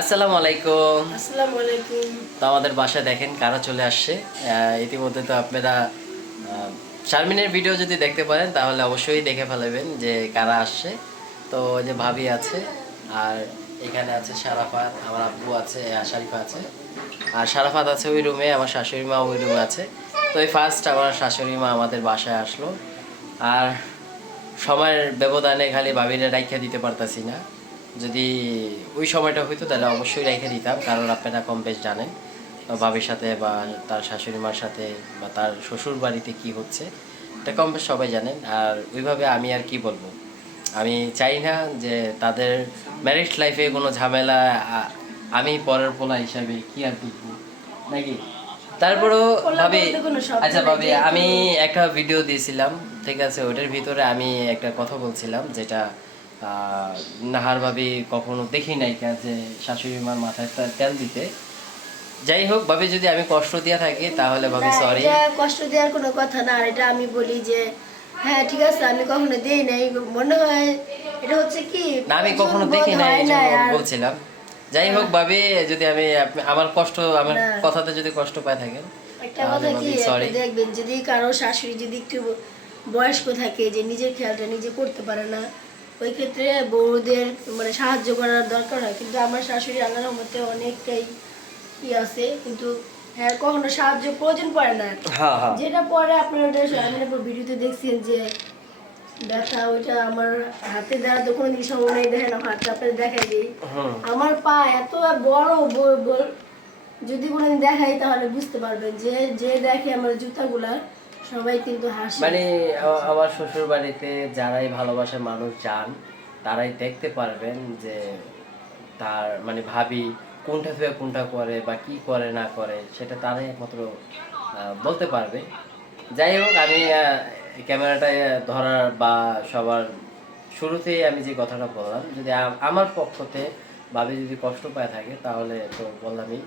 আসসালামু আলাইকুম। আসসালামু আলাইকুম। তো আমাদের বাসায় দেখেন কারা চলে আসছে। ইতিমধ্যে তো আপনারা শারমিনের ভিডিও যদি দেখতে পারেন তাহলে অবশ্যই দেখে ফেলবেন যে কারা আসছে। তো ওই যে ভাবি আছে আর এখানে আছে সারাফাত আমার আব্বু আছে আর শারিফা আছে। আর সারাফাত আছে ওই রুমে আমার শাশুড়ি মা ওই রুমে আছে। তো এই ফার্স্ট আমার শাশুড়ি মা আমাদের বাসায় আসলো। আর সময়ের ব্যবধানে খালি ভাবিরা রাইখা দিতে পারতাছি না। যদি ওই সময়টা হইতো তাহলে অবশ্যই রেখে দিতাম কারণ আপনারা কম বেশ জানেন ভাবির সাথে বা তার শাশুড়ি মার সাথে বা তার শ্বশুর বাড়িতে কি হচ্ছে এটা কম বেশ সবাই জানেন। আর ওইভাবে আমি আর কি বলব? আমি চাই না যে তাদের ম্যারিড লাইফে কোনো ঝামেলা আমি পরের পোলা হিসাবে কি আর দেখব? নাকি? তারপরেও ভাবি আচ্ছা ভাবি আমি একটা ভিডিও দিয়েছিলাম ঠিক আছে ওটার ভিতরে আমি একটা কথা বলছিলাম যেটা নাহার ভাবি কখনো দেখি নাই যে শাশুড়ি মার মাথায় তেল দিতে। যাই হোক ভাবি যদি আমি কষ্ট দিয়ে থাকি তাহলে ভাবি সরি কষ্ট দেওয়ার কোনো কথা না এটা আমি বলি যে হ্যাঁ ঠিক আছে আমি কখনো দেই নাই মনে হয় এটা হচ্ছে কি না আমি কখনো দেখি নাই বলছিলাম। যাই হোক ভাবি যদি আমি আমার কষ্ট আমার কথাতে যদি কষ্ট পায় থাকেন একটা কথা কি দেখবেন যদি কারও শাশুড়ি যদি একটু বয়স্ক থাকে যে নিজের খেয়ালটা নিজে করতে পারে না ওই ক্ষেত্রে বউদের মানে সাহায্য করার দরকার হয়। কিন্তু আমার শাশুড়ি আল্লাহর রহমতে অনেকটাই ই আছে। কিন্তু হ্যাঁ কখনো সাহায্য প্রয়োজন পড়ে না। হ্যাঁ হ্যাঁ। যেটা পরে আপনারা আমি ভিডিওতে দেখছেন যে ব্যথা ওইটা আমার হাতে দেওয়া তো কোনোদিন সম্ভব নেই দেখেন আমার হাতটা আপনাদের দেখাই দিই। আমার পা এত বড় যদি কোনোদিন দেখাই তাহলে বুঝতে পারবেন যে যে দেখে আমার জুতাগুলা সবাই কিন্তু হাসে। মানে আমার শ্বশুর বাড়িতে যারাই ভালোবাসার মানুষ যান, তারাই দেখতে পারবেন যে তার মানে ভাবি কোনটা থেকে কোনটা করে বা কি করে না করে, সেটা তারাই একমাত্র বলতে পারবে। যাই হোক, আমি ক্যামেরাটায় ধরার বা সবার শুরুতেই আমি যে কথাটা বললাম, যদি আমার পক্ষতে ভাবি যদি কষ্ট পায় থাকে, তাহলে তো বললামই।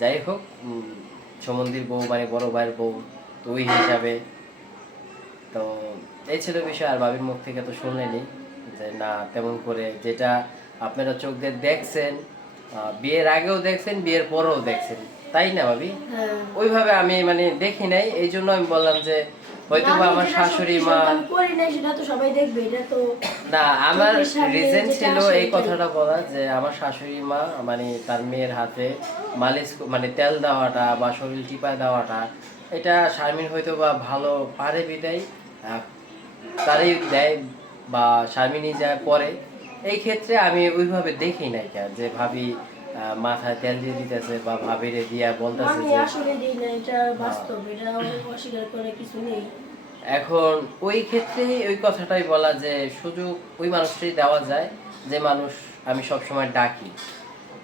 যাই হোক সমন্দির বউ মানে বড় ভাইয়ের বউ তো ওই হিসাবে। তো এই ছিল বিষয় আর বাবির মুখ থেকে তো শুনলেনি যে না তেমন করে যেটা আপনারা চোখ দিয়ে দেখছেন আহ, বিয়ের আগেও দেখছেন বিয়ের পরেও দেখছেন। তাই না ভাবি? হ্যাঁ। ওইভাবে আমি মানে দেখি নাই এই জন্য আমি বললাম যে হয়তো বা আমার শাশুড়ি মা করি নাই সেটা তো সবাই দেখবে এটা তো না আমার রিজন ছিল এই কথাটা বলা যে আমার শাশুড়ি মা মানে তার মেয়ের হাতে মালিশ মানে তেল দেওয়াটা বা শরীর টিপায় দেওয়াটা এটা শারমিন হয়তো বা ভালো পারে বিদায় তারই দেয় বা শারমিনই যা করে। এই ক্ষেত্রে আমি ওইভাবে দেখি নাই যে ভাবি মাথায় তেল দিয়ে দিতেছে বা ভাবিরে দিয়া বলতেছে আমি আসলে দিই না এটা বাস্তব এটা অস্বীকার করে কিছু নেই। এখন ওই ক্ষেত্রে ওই কথাটাই বলা যে সুযোগ ওই মানুষটাই দেওয়া যায় যে মানুষ আমি সব সময় ডাকি।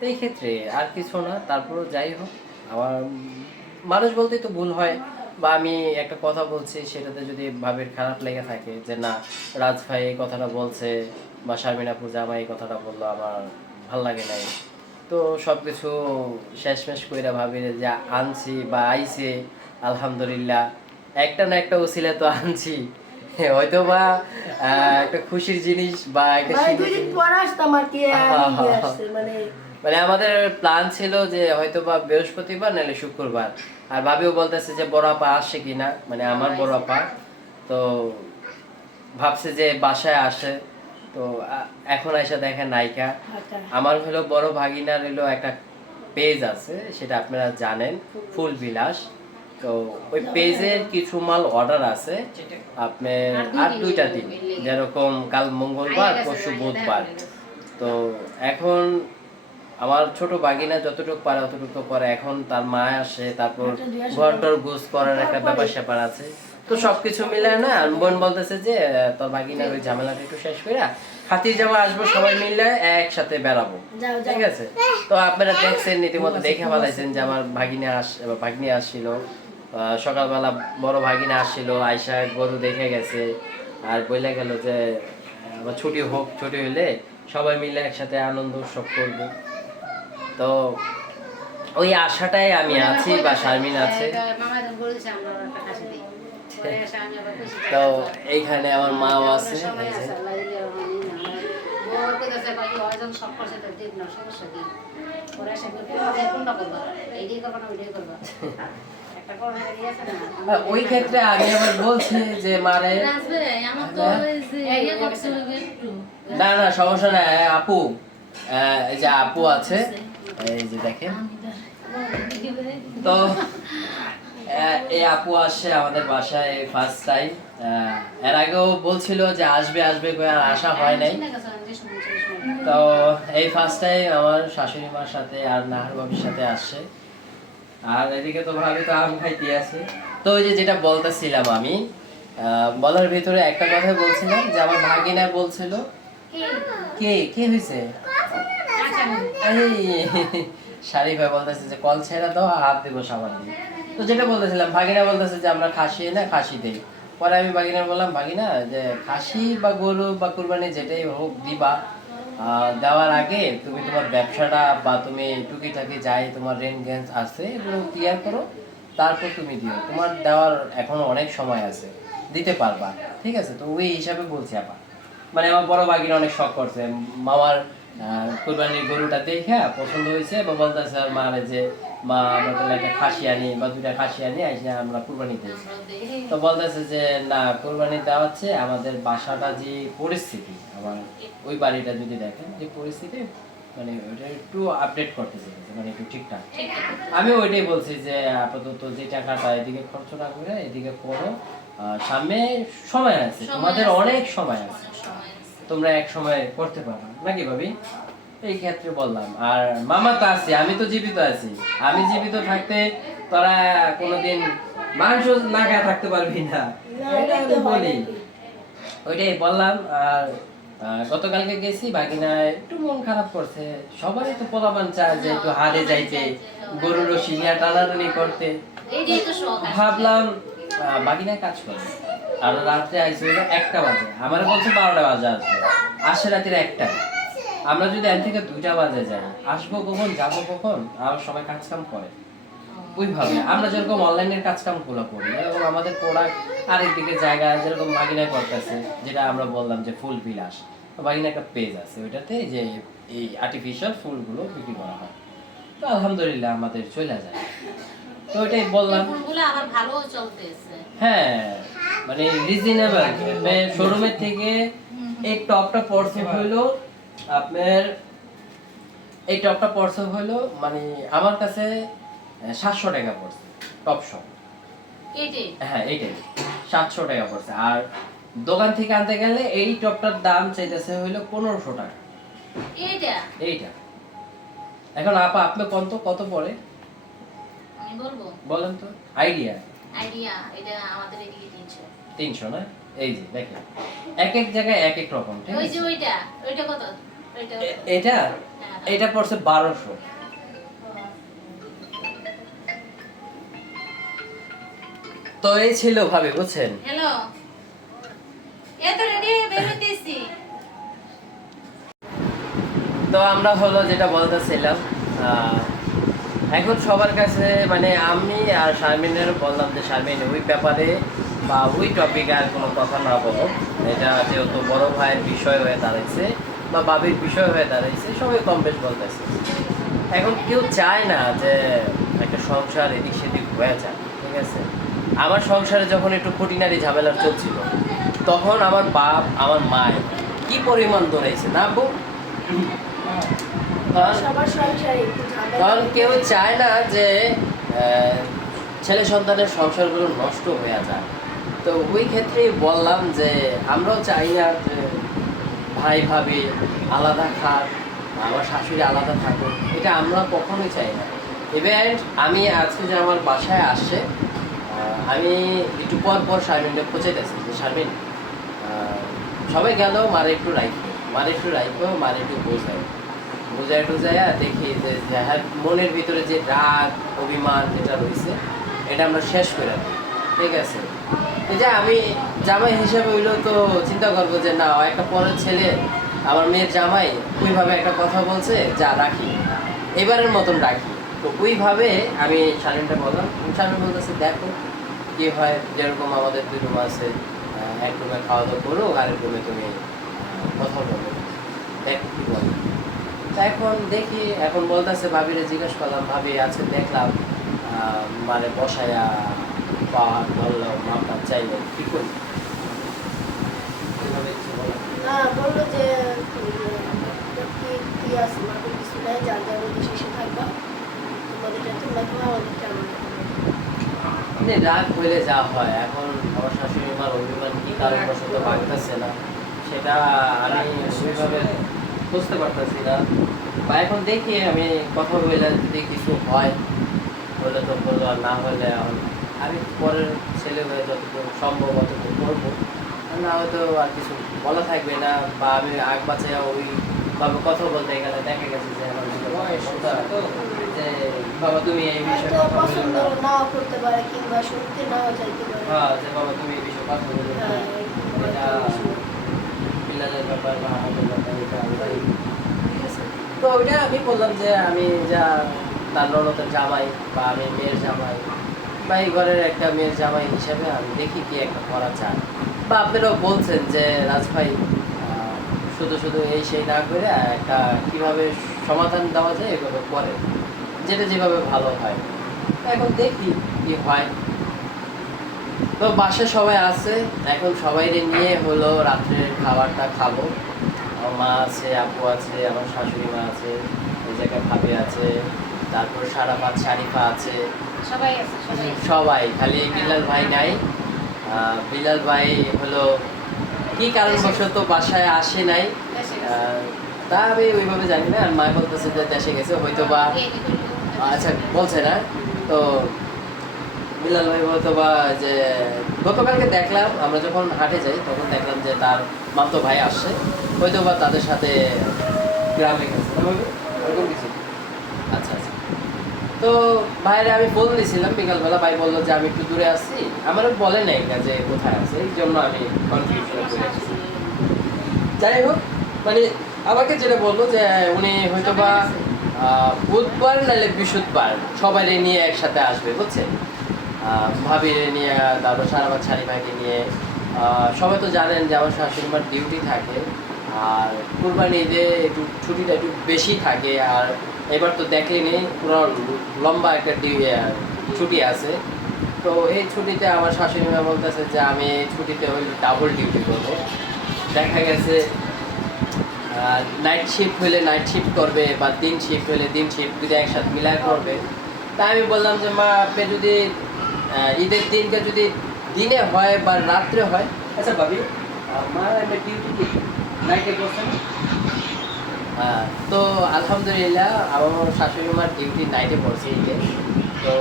এই ক্ষেত্রে আর কিছু না তারপরও যাই হোক আমার মানুষ বলতেই তো ভুল হয় বা আমি একটা কথা বলছি সেটাতে যদি ভাবের খারাপ লেগে থাকে যে না রাজ ভাই এই কথাটা বলছে বা শারমিনা পূজা আমার এই কথাটা বলল আমার ভালো লাগে নাই। তো সব কিছু শেষমেশ কইরা ভাবি যে আনছি বা আইছে আলহামদুলিল্লাহ। একটা না একটা উসিলে তো আনছি। হয়তো বা একটা খুশির জিনিস বা একটা মানে আসছে মানে মানে আমাদের প্ল্যান ছিল যে হয়তো বা বৃহস্পতিবার নাহলে শুক্রবার। আর ভাবিও বলতেছে যে বড় আপা আসে কিনা মানে আমার বড় আপা। তো ভাবছে যে বাসায় আসে। তো এখন এসে দেখেন নায়িকা। আমার হলো বড় ভাগিনার হলো একটা পেজ আছে সেটা আপনারা জানেন ফুল বিলাস। তো ওই পেজের কিছু মাল অর্ডার আছে। আপনার আর দুইটা দিন যেরকম কাল মঙ্গলবার পরশু বুধবার। তো এখন আমার ছোট বাগিনা যতটুকু পারে অতটুকু করে। এখন তার মা আসে তারপর ঘরটর গোস করার একটা ব্যাপার স্যাপার আছে। তো সবকিছু মিলে না বোন বলতেছে যে তোর বাগিনার ওই ঝামেলাটা একটু শেষ করে হাতি জামা আসব সবাই মিলে একসাথে বেড়াবো। ঠিক আছে? তো আপনারা দেখছেন ইতিমধ্যে দেখে ফেলাইছেন যে আমার ভাগিনে আস ভাগ্নি আসছিল। সকালবেলা বড় ভাগিনে আসছিল আয়সা গরু দেখে গেছে আর বইলে গেল যে আবার ছুটি হোক ছুটি হইলে সবাই মিলে একসাথে আনন্দ উৎসব করব। তো ওই আশাটাই আমি আছি বা শারমিন আছে। তো এইখানে আমার মাও আছে এই যে। বড় কইতাছে ভাই ওই ক্ষেত্রে আমি আবার বলছি যে মারে আসবে আমার তো ওই যে করতে হবে একটু না না সমস্যা নাই আপু এই যে আপু আছে এই যে দেখেন তো এই আপু আসছে আমাদের বাসায় ফার্স্ট টাইম এর আগেও বলছিল যে আসবে আসবে করে আর আসা হয় নাই। তো এই ফার্স্ট টাইম আমার শাশুড়ি মার সাথে আর নাহার বাবির সাথে আসছে আর এদিকে তো ভাবি তো আম খাইতে আছে। তো ওই যে যেটা বলতেছিলাম আমি বলার ভিতরে একটা কথা বলছিলাম যে আমার ভাগিনা বলছিল কে? কে হয়েছে আচ্ছা। ভাই বলতেছে যে কল ছেড়ে দাও হাত দেবো সাবান দিয়ে তো যেটা বলতেছিলাম, ভাগিনা বলতেছে যে আমরা খাসি না, খাসি দেই। পরে আমি ভাগিনা বললাম, ভাগিনা, যে খাসি বা গরু বা কুরবানি যেটাই হোক দিবা। দেওয়ার আগে তুমি তোমার ব্যবসাটা বা তুমি টুকিটাকি যাই তোমার রেন্ট গ্যান্স আছে, এগুলো ক্লিয়ার করো। তারপর তুমি দিও। তোমার দেওয়ার এখনও অনেক সময় আছে, দিতে পারবা। ঠিক আছে? তো ওই হিসাবে বলছি আবার। মানে আমার বড় বাগির অনেক শখ করছে। মামার কুরবানির গরুটা দেখে পছন্দ হয়েছে বা বলতেছে, আর মারে যে মা আমরা একটা খাসি আনি বা দুইটা খাসি আনি এসে আমরা কুরবানি দিই তো বলতেছে যে না কুরবানি দেওয়া হচ্ছে আমাদের বাসাটা যে পরিস্থিতি আমার ওই বাড়িটা যদি দেখেন যে পরিস্থিতি মানে ওটা একটু আপডেট করতে চেয়েছে মানে একটু ঠিকঠাক। আমি ওইটাই বলছি যে আপাতত যে টাকাটা এদিকে খরচ না করে এদিকে করো। সামনে সময় আছে তোমাদের অনেক সময় আছে। তোমরা এক সময় করতে পারো। নাকি ভাবি? এই ক্ষেত্রে বললাম। আর মামা তো আছে আমি তো জীবিত আছি। আমি জীবিত থাকতে তোরা কোনোদিন মাংস না খেয়ে থাকতে পারবি না। এটা আমি বলি। ওইটাই বললাম আর গতকালকে গেছি বাকিনা একটু মন খারাপ করছে। সবারই তো পোলাপান চায় যে একটু হারে যাইতে গরুর সিনিয়া টানাটানি করতে। ভাবলাম বাগিনায় কাজ করে। আর রাত্রে আইসে একটা বাজে। আমার বলছে বারোটা বাজে আসবে। আসে রাতের একটা আমরা যদি এন থেকে দুইটা বাজে যাই আসব কখন যাব কখন আর সবাই কাজ কাম করে। ওইভাবে। আমরা যেরকম অনলাইনের কাজ কামগুলো করি এরকম আমাদের প্রোডাক্ট আরেকদিকে জায়গা যেরকম করতেছে যেটা আমরা বললাম যে ফুল বিলাস। বাগিনা একটা পেজ আছে ওইটাতে যে এই আর্টিফিশিয়াল ফুলগুলো বিক্রি করা হয়। তো আলহামদুলিল্লাহ আমাদের চলে যায়। তো ওইটাই বললাম। ফুলগুলো আবার ভালো চলতেছে। হ্যাঁ মানে রিজনেবল শোরুমের থেকে এই টপটা পড়ছে হলো আপনার এই টপটা পড়ছে হলো মানে আমার কাছে সাতশো টাকা পড়ছে টপ শপ। হ্যাঁ এইটাই। সাতশো টাকা পড়ছে। আর দোকান থেকে আনতে গেলে এই টপটার দাম চাইতেছে হইল পনেরোশো টাকা। এইটা? এইটা। এখন আপা আপনি কত কত পড়ে? আমি বলব। বলেন তো। আইডিয়া? আইডিয়া এটা আমাদের এদিকে তিনশো। তিনশো না? এই যে দেখেন। এক এক জায়গায় এক এক রকম ঠিক ওই যে ওইটা ওইটা কত? এটা এটা? পড়ছে বারোশো। তো এই ছিল ভাবি বুঝছেন? হ্যালো তো রেডি হয়ে তো আমরা হলো যেটা বলতেছিলাম আহ, এখন সবার কাছে মানে আমি আর শারমিনের বললাম যে শারমিন ওই ব্যাপারে বা ওই টপিকে আর কোনো কথা না বলো। এটা যেহেতু বড় ভাইয়ের বিষয় হয়ে দাঁড়াইছে বা বাবির বিষয় হয়ে দাঁড়াইছে সবাই কম বেশ বলতেছে। এখন কেউ চায় না যে একটা সংসার এদিক সেদিক হয়ে যায় ঠিক আছে? আমার সংসারে যখন একটু খুঁটিনারি ঝামেলা চলছিল তখন আমার বাপ আমার মায় কি পরিমাণ দৌড়াইছে না বউ? কারণ কেউ চায় না যে ছেলে সন্তানের সংসারগুলো নষ্ট হয়ে যায় তো ওই ক্ষেত্রেই বললাম যে আমরাও চাই না যে ভাই ভাবে, আলাদা খাক আমার শাশুড়ি আলাদা থাকুক, এটা আমরা কখনোই চাই না। ইভেন আমি আজকে যে আমার বাসায় আসছে আমি একটু পর পর শারমিনকে খোঁচাইতেছি যে শারমিন সবাই গেল, মারে একটু রাখব মারে একটু রাখব মারে একটু বোঝাই বোঝায় টুজায়া দেখি যে হ্যাঁ মনের ভিতরে যে রাগ, অভিমান যেটা রয়েছে, এটা আমরা শেষ করে দিই। ঠিক আছে? যে আমি জামাই হিসাবে হইলেও তো চিন্তা করব যে না, একটা পরের ছেলে, আমার মেয়ের জামাই, ওইভাবে একটা কথা বলছে, যা রাখি। এবারের মতন রাখি। তো ওইভাবে আমি শালীনটা বললাম। শালীন বলতেছে, দেখো কি হয়, যেরকম আমাদের দুই রুম আছে এক রুমে খাওয়া দাওয়া করো আরেক রুমে তুমি কথা বলো। দেখ কি বলে। এখন দেখি, এখন বলতেছে, ভাবিরে জিজ্ঞেস করলাম, ভাবি আছে, দেখলাম মানে বসায়া পাওয়ার ধরলো মাপটা চাইলো কি করি এভাবে কিছু বলো। না বলল যে কি কি আছে মাকে কিছু নাই যার যার মধ্যে শেষে থাকবা তোমাদেরটা তোমরা তো আমাদেরটা আমাদের মানে রাগ হইলে যা হয়, এখন আমার শাশুড়ি মার অভিমান কি কারণবশত ভাগতেছে না? সেটা আমি ওইভাবে বুঝতে পারতেছি না। বা এখন দেখি, আমি কথা বলে যদি কিছু হয় হলে তো বলল, আর না হলে আমি পরের ছেলে হয়ে যতটুকু সম্ভব অতটুকু করব। না হয়তো আর কিছু বলা থাকবে না বা আমি আগ বাঁচে ওইভাবে কথা বলতে গেলে দেখা গেছে যে আমার যে বাবা তুমি এই বিষয়ে পছন্দ। নাও করতে পারে কিংবা শুনতে নাও চাইতে পারে। হ্যাঁ যে বাবা তুমি এই বিষয়ে কথা বলো। হ্যাঁ, এটা বিলালের ব্যাপার বা আমাদের ব্যাপার এটা আমরা ঠিক আছে। তো ওইটা আমি বললাম যে আমি যা তার ননদের জামাই বা আমি মেয়ের জামাই এই ঘরের একটা মেয়ের জামাই হিসেবে আমি দেখি কি একটা করা যায় বা আপনারাও বলছেন যে, রাজভাই শুধু শুধু এই সেই না করে একটা কীভাবে সমাধান দেওয়া যায় এভাবে করে, যেটা যেভাবে ভালো হয়। এখন দেখি কি হয়। তো বাসায় সবাই আছে, এখন সবাই নিয়ে হলো রাত্রের খাবারটা খাব। আমার মা আছে, আপু আছে, আমার শাশুড়ি মা আছে, এই জায়গায় ভাবি আছে। তারপর সারাপাত শারিফা আছে। সবাই আছে সবাই খালি বিলাল ভাই নাই। বিলাল ভাই হলো কি কারণবশত বাসায় আসে নাই। তা আমি ওইভাবে জানি না আর মা বলতেছে যে দেশে গেছে হয়তো বা। আচ্ছা বলছে না। তো বিলাল ভাই হয়তো বা যে গতকালকে দেখলাম আমরা যখন হাটে যাই তখন দেখলাম যে তার মামতো ভাই আসছে। হয়তো বা তাদের সাথে গ্রামে গেছে। ওরকম কিছু? তো ভাইরে আমি ফোন দিয়েছিলাম বিকালবেলা ভাই বলল যে আমি একটু দূরে আসছি আমারও বলে নাই না যে কোথায় আছে এই জন্য আমি কনফিউশনে যাই হোক মানে আমাকে যেটা বলল যে উনি হয়তো বা বুধবার নাহলে বৃহস্পতিবার সবাই নিয়ে একসাথে আসবে বুঝছেন? ভাবিরে নিয়ে তারপর সারাবার ছাড়ি ভাইকে নিয়ে আহ, সবাই তো জানেন যে আমার শাশুড়ি মার ডিউটি থাকে আর কুরবানি ঈদে একটু ছুটিটা একটু বেশি থাকে আর এবার তো দেখলেনি পুরো লম্বা একটা ডিউ- ছুটি আছে। তো এই ছুটিতে আমার শাশুড়ি মা বলতেছে যে আমি ছুটিতে ওই ডাবল ডিউটি করব। দেখা গেছে নাইট শিফট হলে নাইট শিফট করবে বা দিন শিফট হলে দিন শিফট যদি একসাথে মিলায় করবে। তা আমি বললাম যে মা আপনি যদি ঈদের দিনটা যদি দিনে হয় বা রাত্রে হয়? আচ্ছা ভাবি মা আমি ডিউটি কি? নাইটে করছে না? হ্যাঁ, তো আলহামদুলিল্লাহ আমার শাশুড়ি মার ডিউটি নাইটে পড়ছে ঈদে তো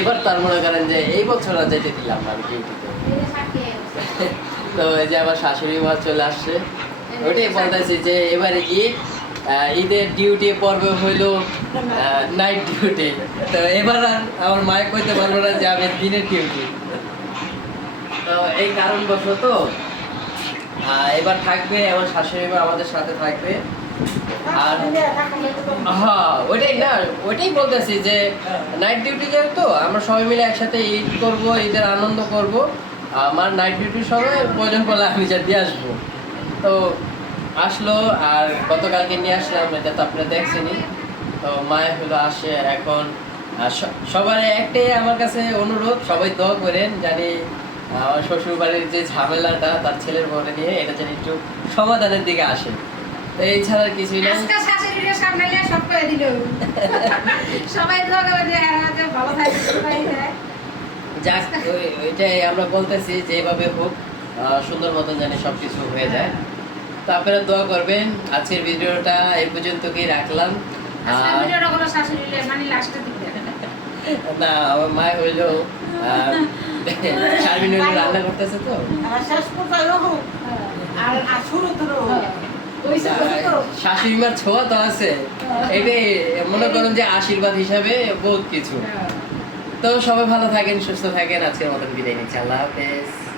এবার তার মনে করেন যে এই বছর আর যেতে দিলাম আমি ডিউটিতে এই। তো এই যে আমার শাশুড়ি মা চলে আসছে। ওইটাই বলতেছি যে এবারে ঈদ ঈদের ডিউটি পর্ব হইল নাইট ডিউটি তো এবার আর আমার মায়ে কইতে পারব না যে আমি দিনের ডিউটি তো এই কারণবশত এবার থাকবে, আমার শাশুড়ি মা আমাদের সাথে থাকবে। আর ওইটাই না, ওইটাই বলতেছি যে নাইট ডিউটি যেহেতু আমরা সবাই মিলে একসাথে ঈদ করব, ঈদের আনন্দ করব। আমার নাইট ডিউটির সময় প্রয়োজন পড়লে আমি যা দিয়ে আসব। তো হলো আসে এখন সবার একটাই আমার কাছে অনুরোধ, সবাই দোয়া করেন জানি আমার শ্বশুর বাড়ির যে ঝামেলাটা তার ছেলের বলে নিয়ে এটা যেন একটু সমাধানের দিকে আসে। তো এই ছাড়া কিছুই না। আজকে শাশুড়ির সামনে নিয়ে সব করে দিল। সবাই দোয়া করে ভালো থাকে সবাই হ্যাঁ। যাক ওইটাই আমরা বলতেছি যে এভাবে হোক সুন্দর মতন জানি সব কিছু হয়ে যায়। তো আপনারা দোয়া করবেন আজকের ভিডিওটা এই রাখলাম। ভিডিওটা হলো শাশুড়ি মানে না আমার মা হইল শারমিন হইল রান্না করতেছে তো। পর্যন্ত আর শুরু তো আহ, ছোঁয়া তো আছে। এটাই মনে করেন যে আশীর্বাদ হিসাবে বহুত কিছু। তো সবাই ভালো থাকেন সুস্থ থাকেন। আজকের মতন বিদায় নিচ্ছি। আল্লাহ হাফেজ।